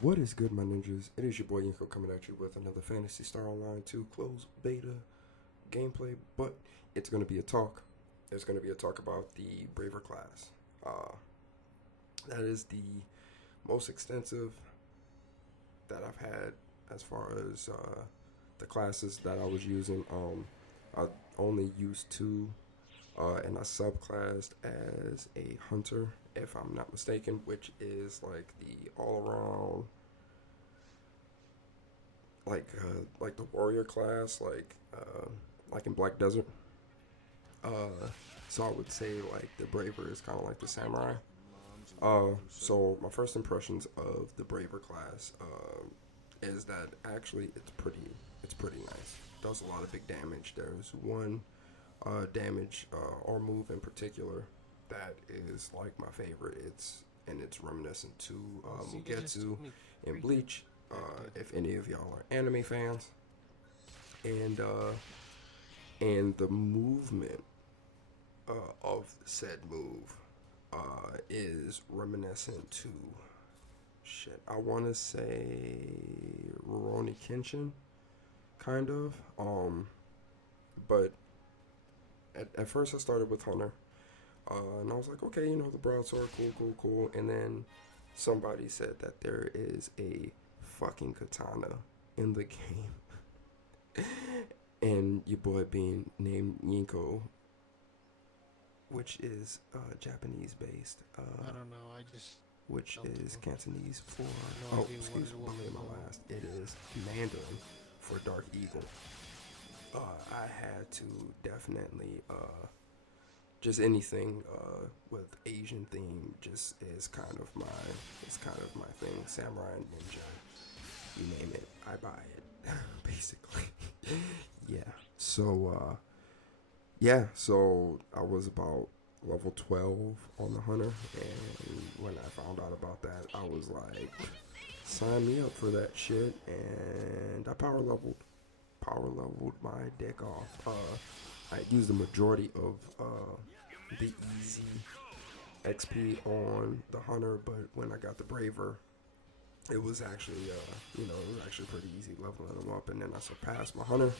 What is good, my ninjas? It is your boy Yinko coming at you with another Fantasy Star Online 2 closed beta gameplay, but it's going to be a talk. It's going to be a talk about the Braver class. That is the most extensive that I've had as far as the classes that I was using. I only used two, and I subclassed as a hunter, if I'm not mistaken, which is like the all-around, like the warrior class, like in Black Desert. So I would say like the Braver is kind of like the samurai. So my first impressions of the Braver class is that actually it's pretty nice. Does a lot of big damage. There's one damage or move in particular that is like my favorite. It's reminiscent to Mugetsu and Bleach. If any of y'all are anime fans, and the movement of said move is reminiscent to shit. I want to say Rurouni Kenshin, kind of. But at first I started with Hunter, and I was like, okay, the broadsword, cool. And then somebody said that there is a fucking katana in the game, and your boy being named Yinko, which is Japanese based. I don't know. I just which is Cantonese for no oh, idea excuse what me, it was believe my before. last. It is Mandarin for Dark Eagle. I had to definitely just anything with Asian theme just is kind of my thing. Samurai, ninja, you name it, I buy it. Basically. So I was about level 12 on the hunter, and when I found out about that, I was like, sign me up for that shit. And I power leveled my deck off. I used the majority of the easy XP on the hunter, but when I got the braver, it was actually pretty easy leveling them up, and then I surpassed my hunter.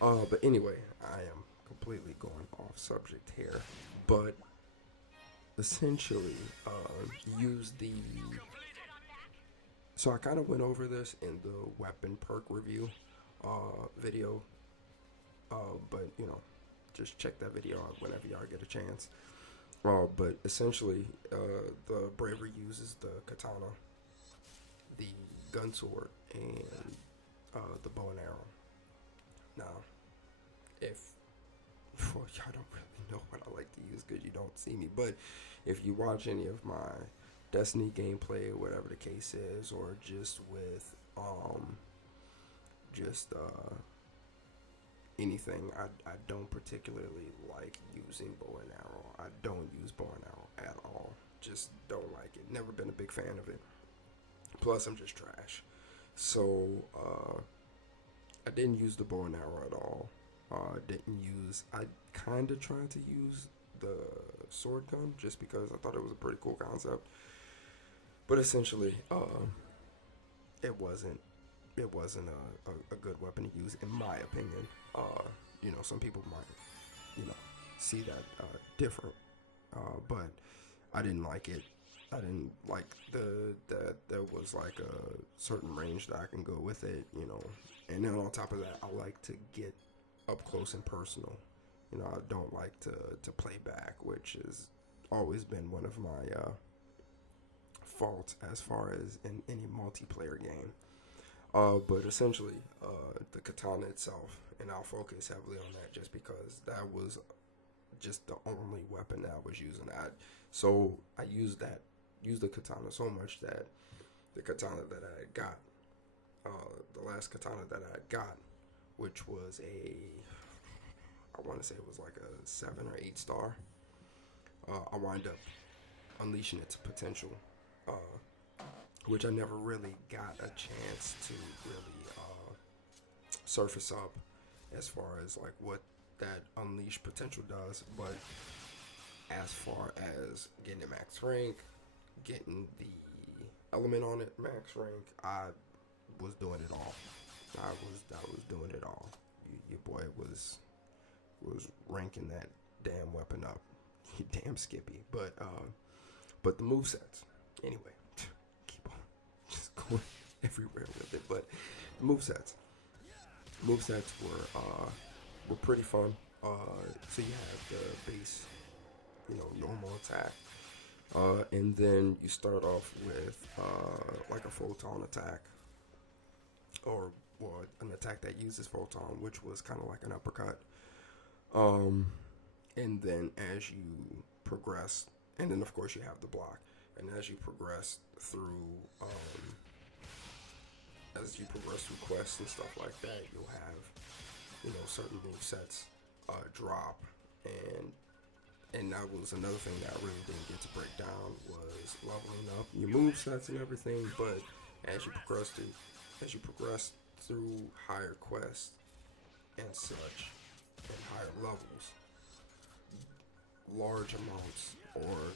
But anyway, I am completely going off subject here, but essentially, use the. So I kind of went over this in the weapon perk review video, but just check that video out whenever y'all get a chance. But essentially, the braver uses the katana, the gun sword, and the bow and arrow. Now, if well, y'all don't really know what I like to use because you don't see me, but if you watch any of my Destiny gameplay or whatever the case is, or just with just anything, I don't particularly like using bow and arrow. I don't use bow and arrow at all. Just don't like it. Never been a big fan of it. Plus, I'm just trash. So I didn't use the bow and arrow at all. I kind of tried to use the sword gun just because I thought it was a pretty cool concept. But essentially, it wasn't a good weapon to use in my opinion. Some people might, see that different. But I didn't like it. I didn't like that there was like a certain range that I can go with it, And then on top of that, I like to get up close and personal. I don't like to play back, which has always been one of my faults as far as in any multiplayer game. But essentially, the katana itself, and I'll focus heavily on that just because that was just the only weapon that I was using. I used the katana so much that the katana that I had got, the last katana that I had got, which was I want to say it was like a 7 or 8 star. I wind up unleashing its potential, which I never really got a chance to really surface up as far as like what that unleashed potential does. But as far as getting the max rank, getting the element on it, max rank, I was doing it all. I was doing it all. Your boy was ranking that damn weapon up. You damn Skippy. But the movesets. Anyway, keep on just going everywhere with it. But the movesets were pretty fun. So you have the base, normal attack. And then you start off with like a photon attack, or an attack that uses photon, which was kind of like an uppercut. And then as you progress, and then of course you have the block, and as you progress through, quests and stuff like that, you'll have, certain move sets drop, and that was another thing that I really didn't get to break down, was leveling up your move sets and everything. But as you progress through higher quests and such, and higher levels, large amounts or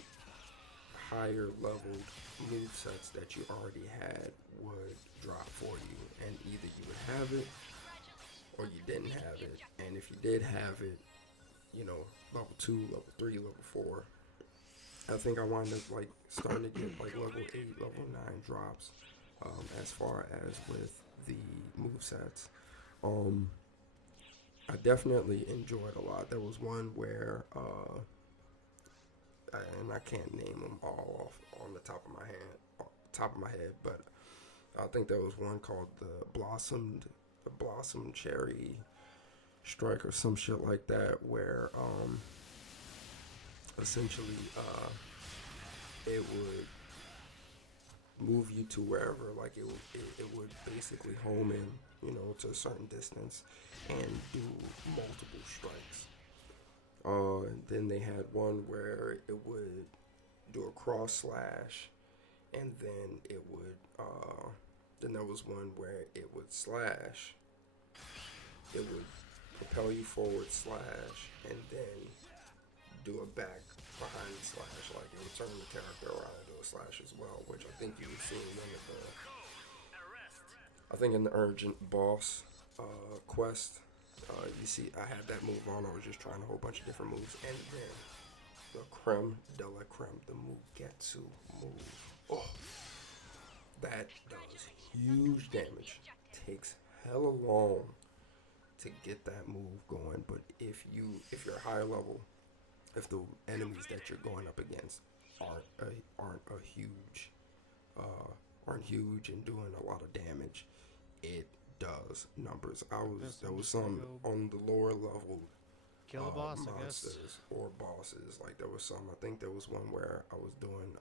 higher leveled move sets that you already had would drop for you, and either you would have it or you didn't have it. And if you did have it, level 2, level 3, level 4, I think I wound up like starting to get like level 8, level 9 drops, as far as with the move sets. I definitely enjoyed a lot. There was one where and I can't name them all off on the top of my head, but I think there was one called the blossom cherry strike or some shit like that, where essentially it would move you to wherever, like it would basically home in, to a certain distance and do multiple strikes. Then they had one where it would do a cross slash, and then it would then there was one where it would slash, it would propel you forward slash, and then do a back behind the slash, like it would turn the character around and do a slash as well, which I think you've seen in the urgent boss quest. You see, I had that move on. I was just trying a whole bunch of different moves, and then the creme de la creme, the Mugetsu move. Oh, that does huge damage. Takes hella long to get that move going, but if you're higher level, if the enemies that you're going up against aren't huge and doing a lot of damage, it does numbers. There was some on the lower level Kill a boss, I guess. monsters or bosses. Like there was some. I think there was one where I was doing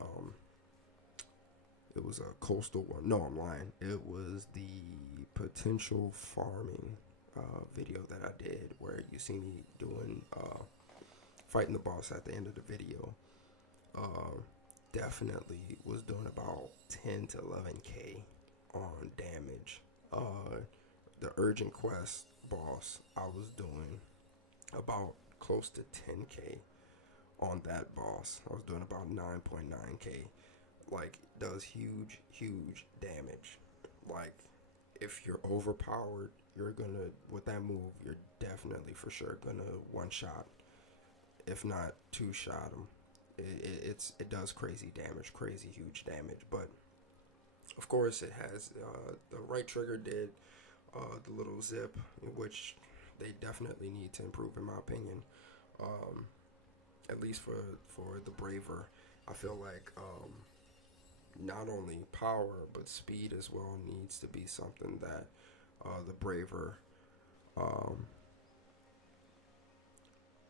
it was a coastal one. No, I'm lying. It was the potential farming video that I did, where you see me doing fighting the boss at the end of the video. Definitely was doing about 10 to 11k on damage. The urgent quest boss, I was doing about close to 10k on that boss. I was doing about 9.9k. Like, does huge damage. Like, if you're overpowered, you're gonna, with that move, you're definitely for sure gonna one shot, if not two shot him. It does crazy damage, crazy huge damage. But of course, it has the right trigger did the little zip, which they definitely need to improve, in my opinion. At least for the braver, I feel like not only power but speed as well needs to be something that the braver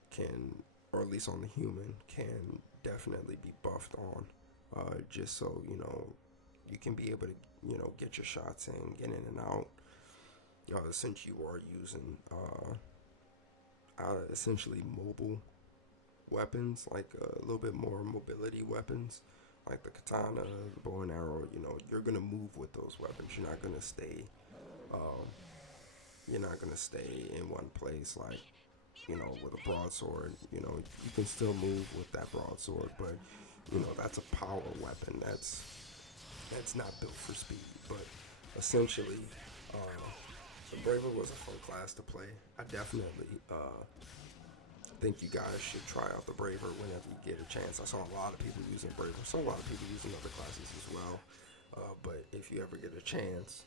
can, or at least on the human, can definitely be buffed on, just so you can be able to get your shots in, get in and out, since you are using essentially mobile weapons, like a little bit more mobility weapons, like the katana, the bow and arrow. You're gonna move with those weapons. You're not gonna stay in one place, like with a broadsword. You can still move with that broadsword, but that's a power weapon. that's not built for speed. But essentially, the Braver was a fun class to play. I definitely think you guys should try out the Braver whenever you get a chance. I saw a lot of people using Braver. I saw a lot of people using other classes as well. But if you ever get a chance,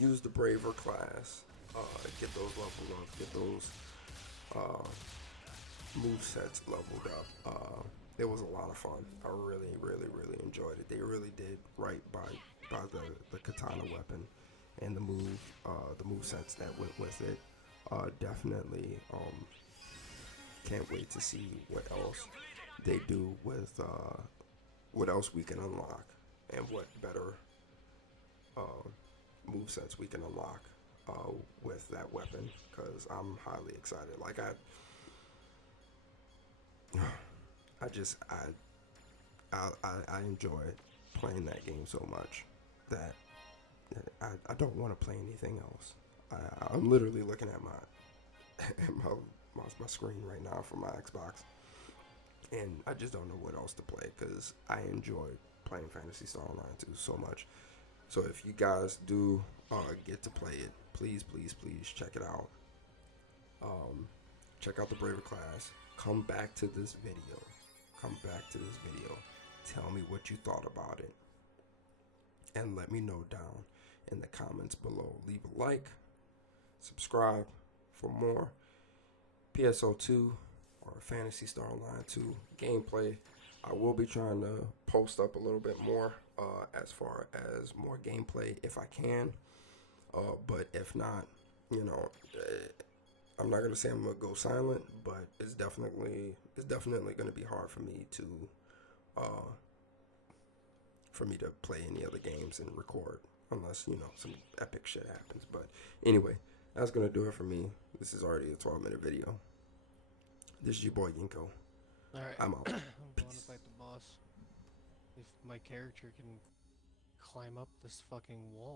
use the Braver class. Get those leveled up. Get those move sets leveled up. It was a lot of fun. I really, really, really enjoyed it. They really did right by the katana weapon and the move sets that went with it. Definitely can't wait to see what else they do with what else we can unlock and what better move sets we can unlock with that weapon, because I'm highly excited. Like I enjoy playing that game so much that I don't want to play anything else. I'm literally looking at my screen right now for my Xbox, and I just don't know what else to play because I enjoy playing Phantasy Star Online 2 so much. So if you guys do get to play it, please check it out. Check out the Braver class. Come back to this video. Tell me what you thought about it. And let me know down in the comments below. Leave a like. Subscribe for more PSO2 or Phantasy Star Online 2 gameplay. I will be trying to post up a little bit more as far as more gameplay if I can. But if not, I'm not gonna say I'm gonna go silent, but it's definitely gonna be hard for me to play any other games and record unless some epic shit happens. But anyway, that's gonna do it for me. This is already a 12-minute video. This is your boy Yinko. Alright. I'm out. I'm going to fight the boss. If my character can climb up this fucking wall.